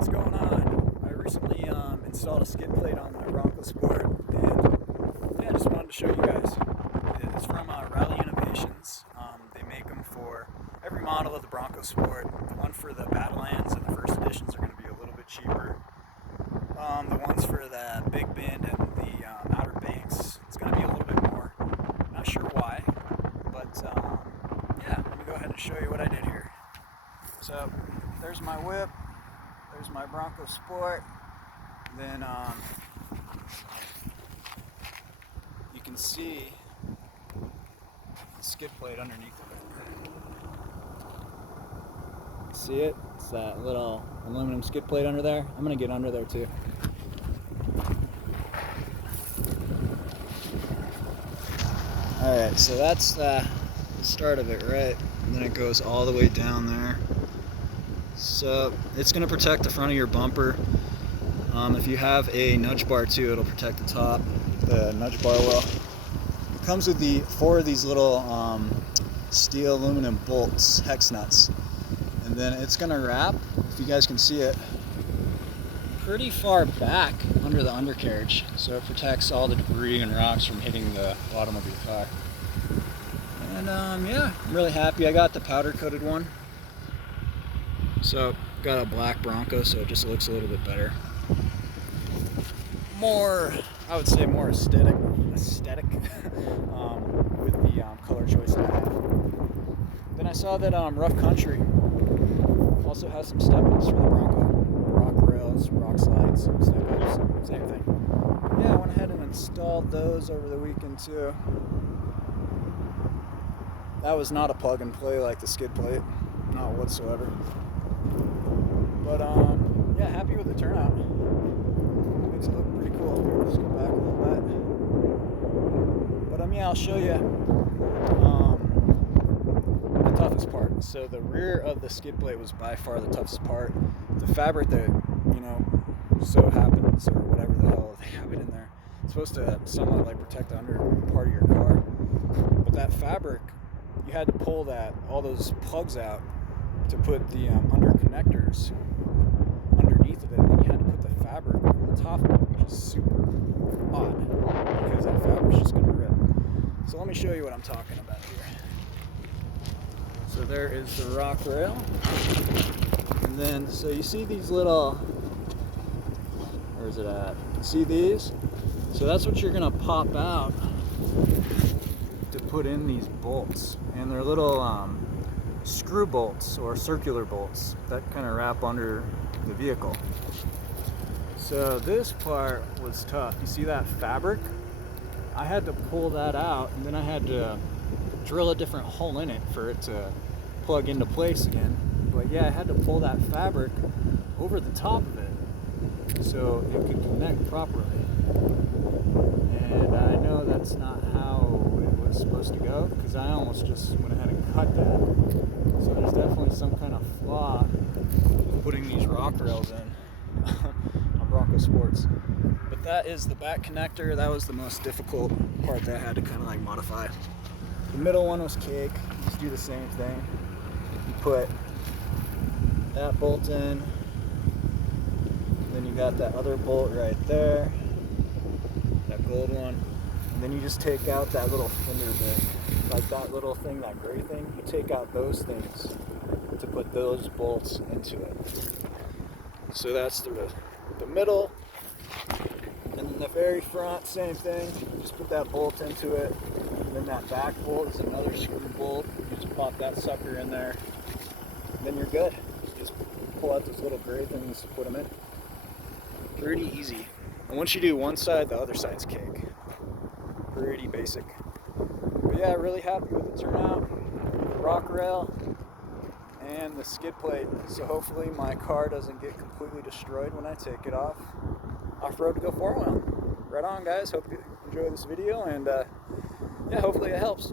what's going on? I recently installed a skid plate on the Bronco Sport, and yeah, just wanted to show you guys. It's from Rally Innovations. They make them for every model of the Bronco Sport. The one for the Badlands and the first editions are going to be a little bit cheaper. The ones for the Big Bend and the Outer Banks, it's going to be a little bit more. Not sure why, but yeah, let me go ahead and show you what I did here. So there's my whip, there's my Bronco Sport, then you can see the skid plate underneath it. See it? It's that little aluminum skid plate under there. I'm going to get under there too. Alright, so that's the start of it, right? And then it goes all the way down there. So it's going to protect the front of your bumper. If you have a nudge bar too, it'll protect the top. The nudge bar will. It comes with the 4 of these little steel aluminum bolts, hex nuts. And then it's going to wrap, if you guys can see it, pretty far back under the undercarriage. So it protects all the debris and rocks from hitting the bottom of your car. And yeah, I'm really happy. I got the powder coated one. So got a black Bronco, so it just looks a little bit better. More, I would say more aesthetic with the color choice I had. Then I saw that Rough Country also has some step-ups for the Bronco. Rock rails, rock slides, step-ups, same thing. Yeah, I went ahead and installed those over the weekend too. That was not a plug and play like the skid plate, not whatsoever. But yeah, happy with the turnout. Makes it look pretty cool. Here, just go back a little bit. But yeah, I'll show you the toughest part. So the rear of the skid plate was by far the toughest part. The fabric that, so happens, or whatever the hell they have it in there, it's supposed to somewhat like protect the under part of your car. But that fabric, you had to pull all those plugs out to put the under connectors underneath of it, and then you had to put the fabric over the top of it, which is super odd because that fabric's just going to rip. So let me show you what I'm talking about here. So there is the rock rail, and then so you see these little, where is it at? See these? So that's what you're going to pop out to put in these bolts, and they're little screw bolts or circular bolts that kind of wrap under the vehicle. So this part was tough. You see that fabric? I had to pull that out, and then I had to drill a different hole in it for it to plug into place again. But yeah, I had to pull that fabric over the top of it so it could connect properly. And I know that's not how it was supposed to go, because I almost just went ahead and cut that. So there's definitely some kind of flaw putting these rock rails in on Bronco Sports. But that is the back connector. That was the most difficult part that I had to kind of like modify. The middle one was cake. Just do the same thing. You put that bolt in, then you got that other bolt right there, that gold one, and then you just take out that little fender bit, like that little thing, that gray thing. You take out those things to put those bolts into it. So that's the middle, and then the very front, same thing. Just put that bolt into it, and then that back bolt is another screw bolt. You just pop that sucker in there, and then you're good. Just pull out those little gray things to put them in. Pretty easy. And once you do one side, the other side's cake. Pretty basic. But yeah, really happy with the turnout, the rock rail, and the skid plate. So hopefully my car doesn't get completely destroyed when I take it off-road to go 4-wheel. Right on, guys. Hope you enjoy this video, and yeah, hopefully it helps.